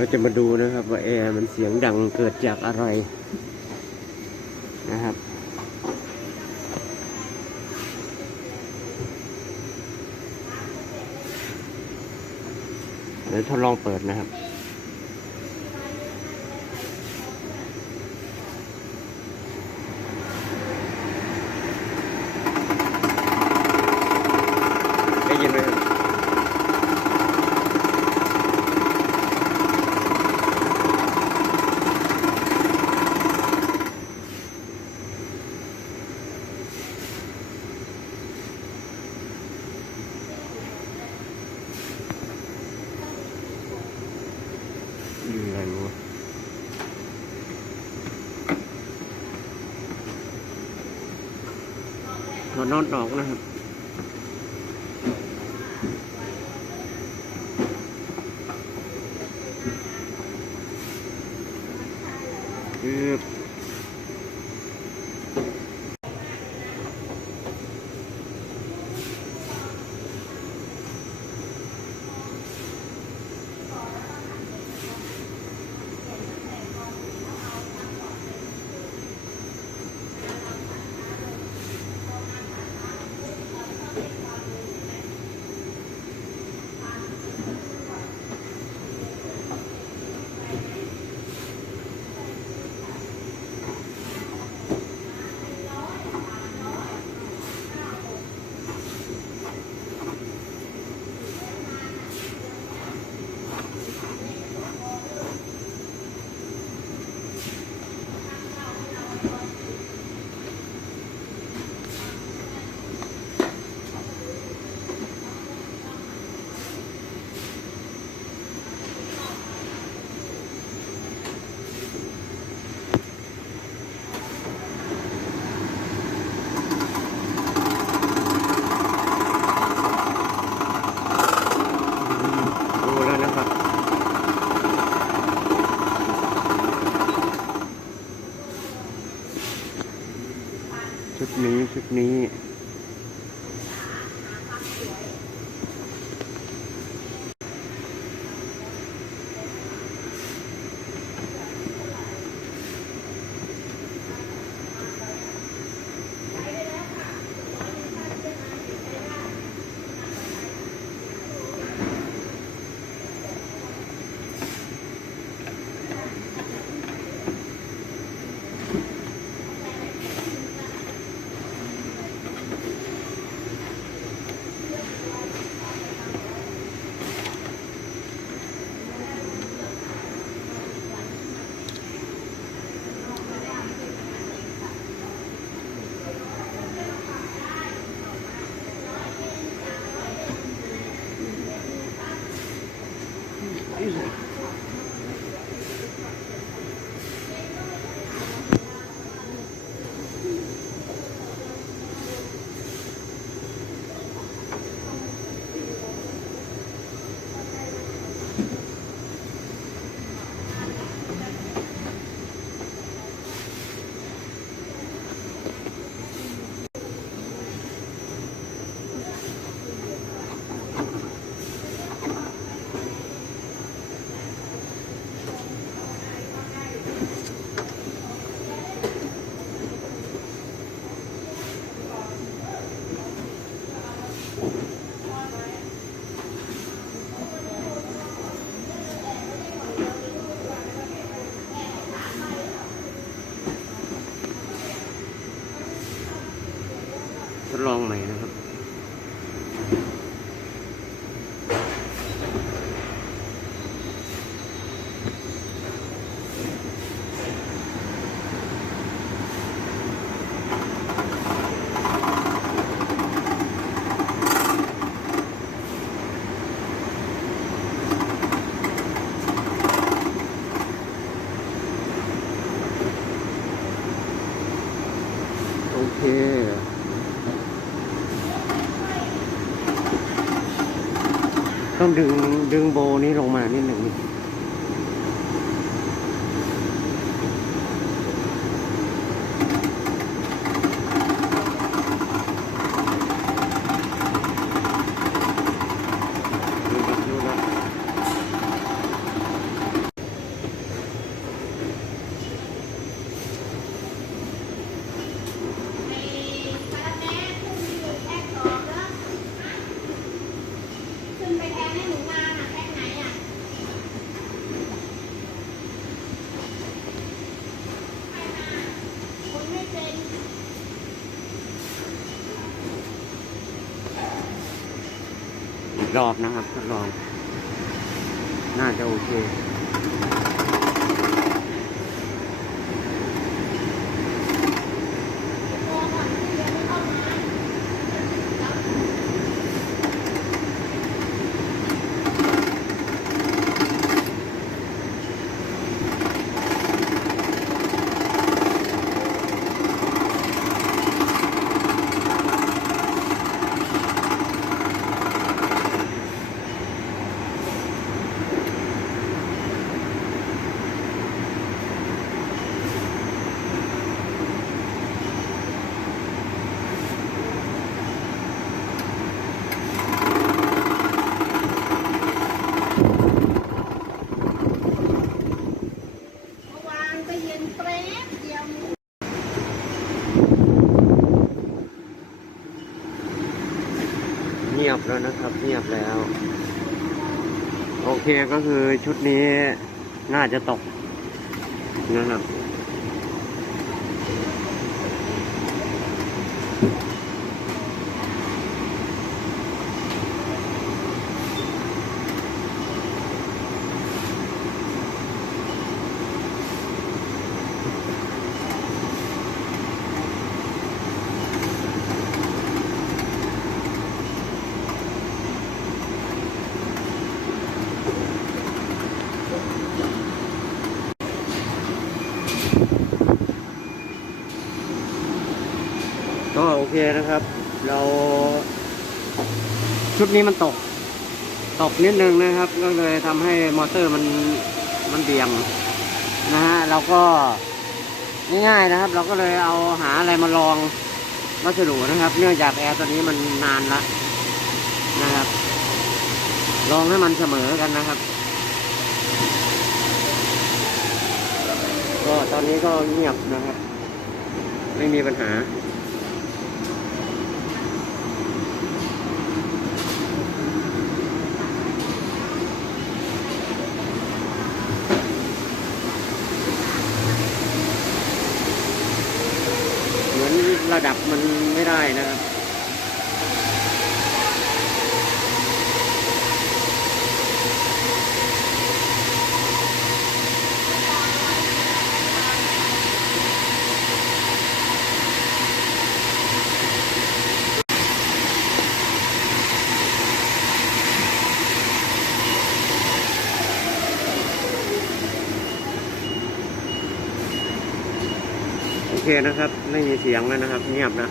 เราจะมาดูนะครับว่าแอร์มันเสียงดังเกิดจากอะไรนะครับเดี๋ยวทดลองเปิดนะครับได้ยินไหมครับอะไรวะถอดน็อตออกนะครับดูแล้วนะครับชุดนี้ ทดลองใหม่นะครับ โอเคต้องดึงโบนี้ลงมานิดหนึ่ง รอบนะครับทดลองน่าจะโอเคเงียบแล้วนะครับเงียบแล้วโอเคก็คือชุดนี้น่าจะตกนะครับก็โอเคนะครับ เราชุดนี้มันตกนิดนึงนะครับก็เลยทำให้มอเตอร์มันเบี่ยงนะฮะเราก็ง่ายๆนะครับ เราก็เลยเอาหาอะไรมาลองวัสดุนะครับ เนื่องจากแอร์ตัวนี้มันนานละนะครับลองให้มันเสมอกันนะครับก็ตอนนี้ก็เงียบนะครับไม่มีปัญหาเหมือนระดับมันไม่ได้นะครับโอเคนะครับไม่มีเสียงแล้วนะครับเงียบนะ